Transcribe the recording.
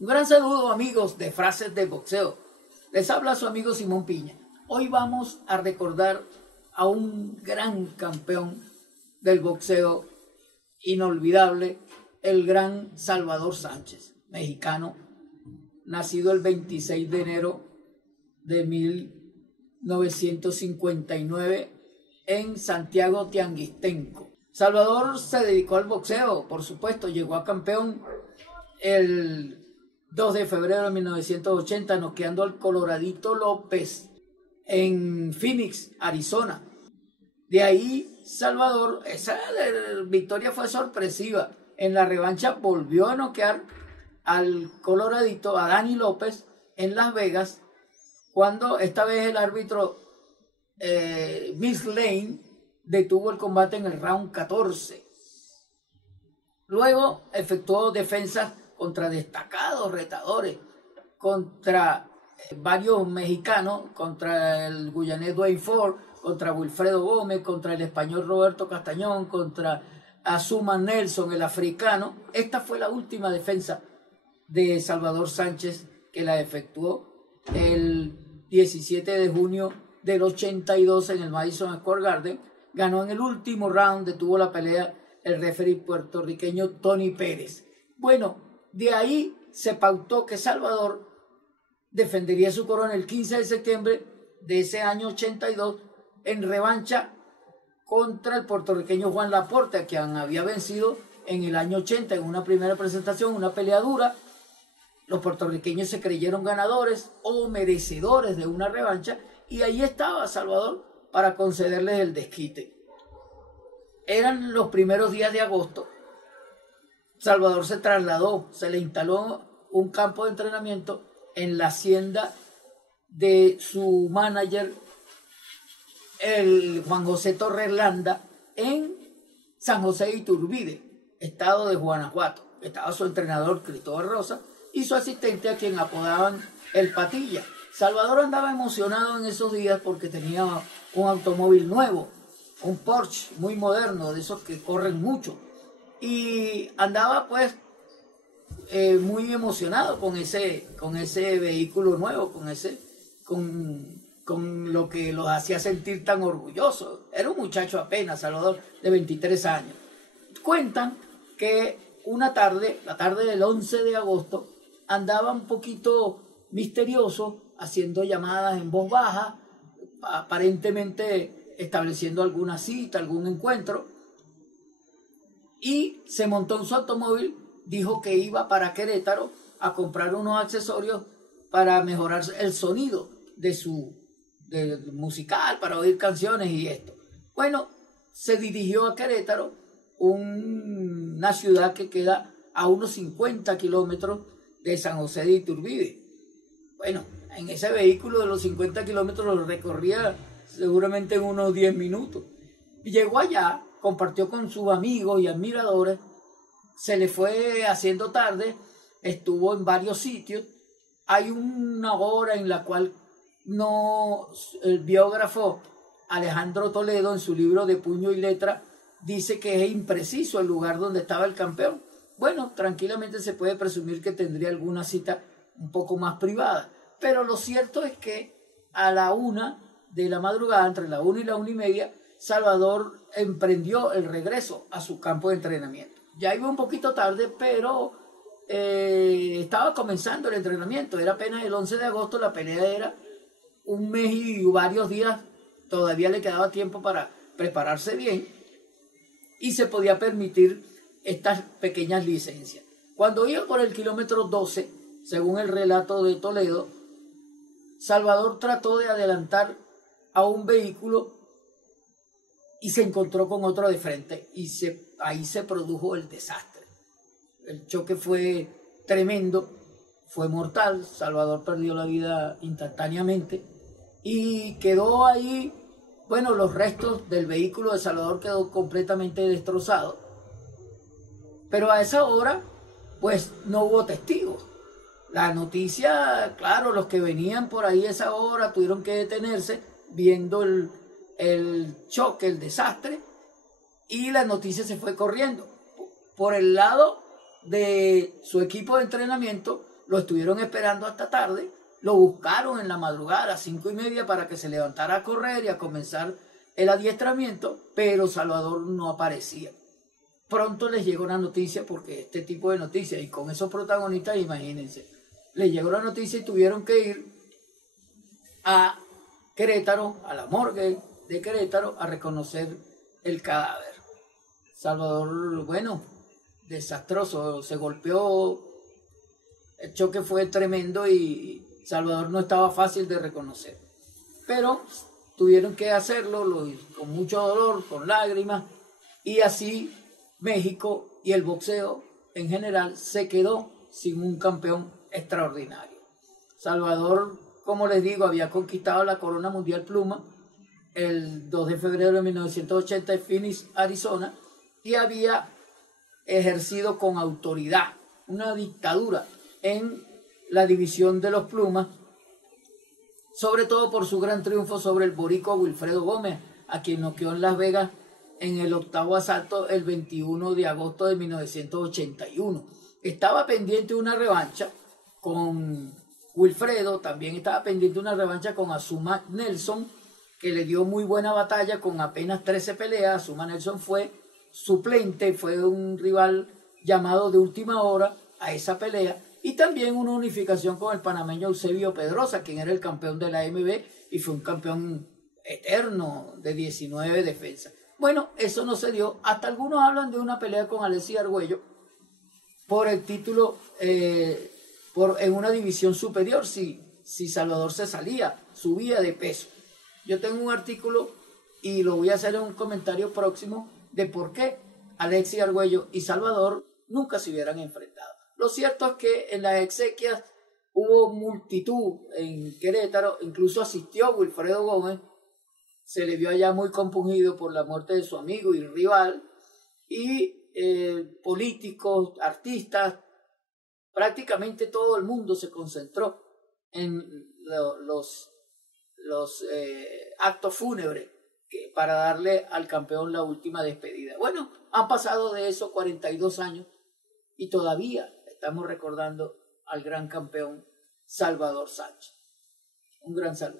Un gran saludo, amigos de Frases de Boxeo. Les habla su amigo Simón Piña. Hoy vamos a recordar a un gran campeón del boxeo inolvidable, el gran Salvador Sánchez, mexicano, nacido el 26 de enero de 1959 en Santiago Tianguistenco. Salvador se dedicó al boxeo, por supuesto, llegó a campeón el 2 de febrero de 1980, noqueando al Coloradito López en Phoenix, Arizona. De ahí Salvador, esa victoria fue sorpresiva. En la revancha volvió a noquear al Coloradito, a Danny López, en Las Vegas, cuando esta vez el árbitro Miss Lane detuvo el combate en el round 14. Luego efectuó defensas contra destacados retadores, contra varios mexicanos, contra el guyanés Dwayne Ford, contra Wilfredo Gómez, contra el español Roberto Castañón, contra Azuma Nelson, el africano. Esta fue la última defensa de Salvador Sánchez, que la efectuó el 17 de junio del 82 en el Madison Square Garden. Ganó en el último round, detuvo la pelea el referee puertorriqueño Tony Pérez. Bueno, de ahí se pautó que Salvador defendería su corona el 15 de septiembre de ese año 82 en revancha contra el puertorriqueño Juan Laporte, a quien había vencido en el año 80 en una primera presentación, una pelea dura. Los puertorriqueños se creyeron ganadores o merecedores de una revancha y ahí estaba Salvador para concederles el desquite. Eran los primeros días de agosto. Salvador se trasladó, se le instaló un campo de entrenamiento en la hacienda de su manager, el Juan José Torres Landa, en San José de Iturbide, estado de Guanajuato. Estaba su entrenador Cristóbal Rosa y su asistente, a quien apodaban el Patilla. Salvador andaba emocionado en esos días porque tenía un automóvil nuevo, un Porsche muy moderno, de esos que corren mucho. Y andaba pues muy emocionado con ese vehículo nuevo, con lo que los hacía sentir tan orgullosos. Era un muchacho apenas, Salvador, de 23 años. Cuentan que una tarde, la tarde del 11 de agosto, andaba un poquito misterioso, haciendo llamadas en voz baja, aparentemente estableciendo alguna cita, algún encuentro, y se montó en su automóvil. Dijo que iba para Querétaro a comprar unos accesorios para mejorar el sonido de musical, para oír canciones y esto. Bueno, se dirigió a Querétaro, una ciudad que queda a unos 50 kilómetros de San José de Iturbide. Bueno, en ese vehículo de los 50 kilómetros lo recorría seguramente en unos 10 minutos. Y llegó allá, compartió con sus amigos y admiradores, se le fue haciendo tarde, estuvo en varios sitios. Hay una hora en la cual el biógrafo Alejandro Toledo, en su libro de Puño y Letra, dice que es impreciso el lugar donde estaba el campeón. Bueno, tranquilamente se puede presumir que tendría alguna cita un poco más privada, pero lo cierto es que a la 1 de la madrugada, entre la 1 y la 1:30, Salvador emprendió el regreso a su campo de entrenamiento. Ya iba un poquito tarde, pero estaba comenzando el entrenamiento. Era apenas el 11 de agosto, la pelea era un mes y varios días. Todavía le quedaba tiempo para prepararse bien y se podía permitir estas pequeñas licencias. Cuando iba por el kilómetro 12, según el relato de Toledo, Salvador trató de adelantar a un vehículo y se encontró con otro de frente y ahí se produjo el desastre. El choque fue tremendo, fue mortal. Salvador perdió la vida instantáneamente y quedó ahí, bueno, los restos del vehículo de Salvador quedó completamente destrozado. Pero a esa hora, pues no hubo testigos. La noticia, claro, los que venían por ahí a esa hora tuvieron que detenerse viendo el choque, el desastre, y la noticia se fue corriendo. Por el lado de su equipo de entrenamiento, lo estuvieron esperando hasta tarde, lo buscaron en la madrugada a las 5:30 para que se levantara a correr y a comenzar el adiestramiento, pero Salvador no aparecía. Pronto les llegó la noticia, porque este tipo de noticias, y con esos protagonistas, imagínense, les llegó la noticia y tuvieron que ir a Querétaro, a la morgue de Querétaro, a reconocer el cadáver. Salvador, bueno, desastroso, se golpeó, el choque fue tremendo y Salvador no estaba fácil de reconocer. Pero tuvieron que hacerlo con mucho dolor, con lágrimas, y así México y el boxeo en general se quedó sin un campeón extraordinario. Salvador, como les digo, había conquistado la corona mundial pluma el 2 de febrero de 1980 en Phoenix, Arizona, y había ejercido con autoridad una dictadura en la división de los plumas, sobre todo por su gran triunfo sobre el boricua Wilfredo Gómez, a quien noqueó en Las Vegas en el 8º asalto el 21 de agosto de 1981. Estaba pendiente una revancha con Wilfredo, también estaba pendiente una revancha con Azuma Nelson, que le dio muy buena batalla con apenas 13 peleas. Azuma Nelson fue suplente, fue un rival llamado de última hora a esa pelea, y también una unificación con el panameño Eusebio Pedrosa, quien era el campeón de la AMB y fue un campeón eterno de 19 defensas. Bueno, eso no se dio. Hasta algunos hablan de una pelea con Alexis Argüello por el título en una división superior, si Salvador se subía de peso. Yo tengo un artículo y lo voy a hacer en un comentario próximo de por qué Alexis Argüello y Salvador nunca se hubieran enfrentado. Lo cierto es que en las exequias hubo multitud en Querétaro, incluso asistió Wilfredo Gómez, se le vio allá muy compungido por la muerte de su amigo y rival, y políticos, artistas, prácticamente todo el mundo se concentró en los actos fúnebres para darle al campeón la última despedida. Bueno, han pasado de eso 42 años y todavía estamos recordando al gran campeón Salvador Sánchez. Un gran saludo.